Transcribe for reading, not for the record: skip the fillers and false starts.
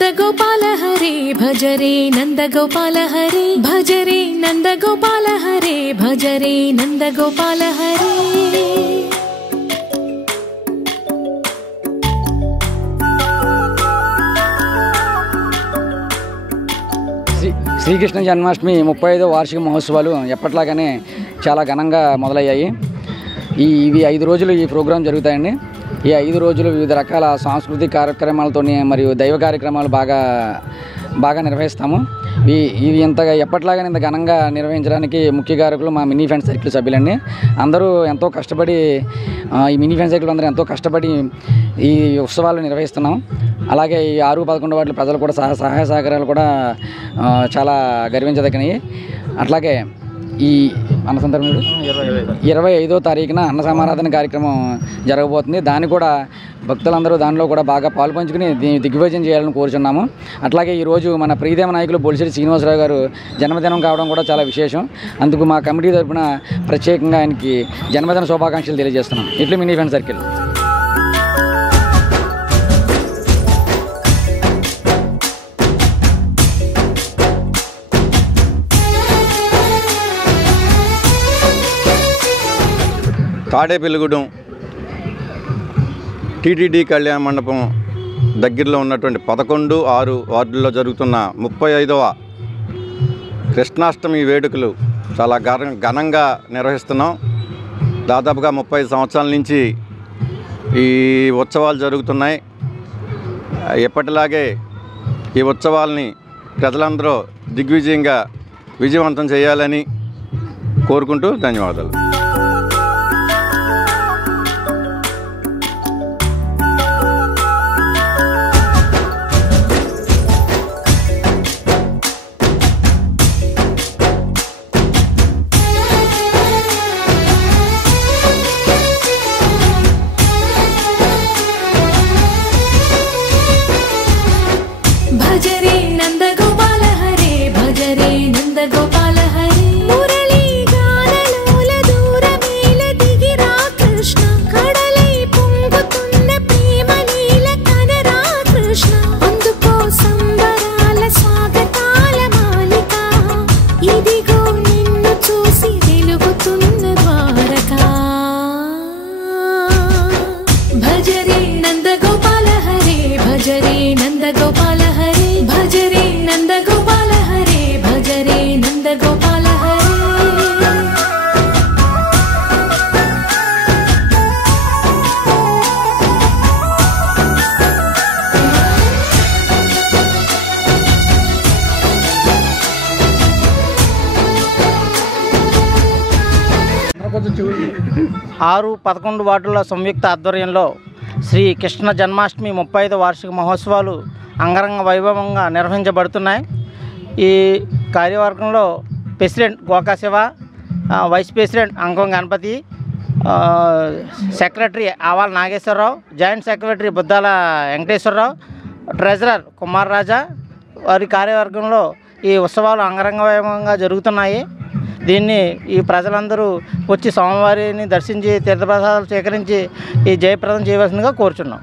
गोपाल हरे भज रे नंद गोपाल हरे भज रे नंद गोपाल हरे भज रे नंद गोपाल हरे। శ్రీకృష్ణ జన్మాష్టమి 35వ వార్షిక మహోత్సవాలు ఎప్పట్లాగానే చాలా ఘనంగా మొదలయ్యాయి. ఇవి 5 రోజులు ఈ ప్రోగ్రాం జరుగుతాయండి. ఈ 5 రోజులు వివిధ రకాల సాంస్కృతిక కార్యక్రమాలతో మరియు దైవ కార్యక్రమాలు బాగా నిర్వహిస్తాము. ఇవి ఎప్పట్లాగానే ఇంత ఘనంగా నిర్వహించడానికి ముఖ్య కారకులు మా మినీ ఫ్రెండ్స్ సర్కిల్ సభ్యులండి. అందరూ ఎంతో కష్టపడి ఈ మినీ ఫ్రెండ్స్ సర్కిల్ అందరూ ఎంతో కష్టపడి ఈ ఉత్సవాలు నిర్వహిస్తున్నాం. అలాగే ఈ 6-11 వార్డుల ప్రజలు కూడా సహాయ సహకారాలు కూడా చాలా గర్వించదగినవి. అట్లాగే ఈ అన్న సందర్భంలో 25వ తారీఖున అన్న సమారాధన కార్యక్రమం జరగబోతుంది. దాన్ని కూడా భక్తులందరూ దానిలో కూడా బాగా పాల్పంచుకుని దిగ్విజయం చేయాలని కోరుచున్నాము. అట్లాగే ఈరోజు మన ప్రియతమ నాయకులు బొలిశెట్టి శ్రీనివాసరావు గారు జన్మదినం కావడం కూడా చాలా విశేషం. అందుకు మా కమిటీ తరఫున ప్రత్యేకంగా ఆయనకి జన్మదిన శుభాకాంక్షలు తెలియజేస్తున్నాం. ఇట్లా mini friend circle. Tadepalligudem TTD కళ్యాణ మండపం దగ్గరలో ఉన్నటువంటి 11-6 వార్డుల్లో జరుగుతున్న 35వ కృష్ణాష్టమి వేడుకలు చాలా ఘనంగా నిర్వహిస్తున్నాం. దాదాపుగా 35 సంవత్సరాల నుంచి ఈ ఉత్సవాలు జరుగుతున్నాయి. ఎప్పటిలాగే ఈ ఉత్సవాల్ని ప్రజలందరూ దిగ్విజయంగా విజయవంతం చేయాలని కోరుకుంటూ ధన్యవాదాలు. ఆరు 11 వార్డుల సంయుక్త ఆధ్వర్యంలో శ్రీ కృష్ణ జన్మాష్టమి 35వ వార్షిక మహోత్సవాలు అంగరంగ వైభవంగా నిర్వహించబడుతున్నాయి. ఈ కార్యవర్గంలో president Goka Siva, vice president Ankam Ganapathi, secretary Avala Nageswararao, joint secretary Buddala Venkateswararao, treasurer Kumar Raja వారి కార్యవర్గంలో ఈ ఉత్సవాలు అంగరంగ వైభవంగా జరుగుతున్నాయి. దీన్ని ఈ ప్రజలందరూ వచ్చి స్వామివారిని దర్శించి తీర్థప్రసాదాలు స్వీకరించి ఈ జయప్రదం చేయవలసిందిగా కోరుచున్నాం.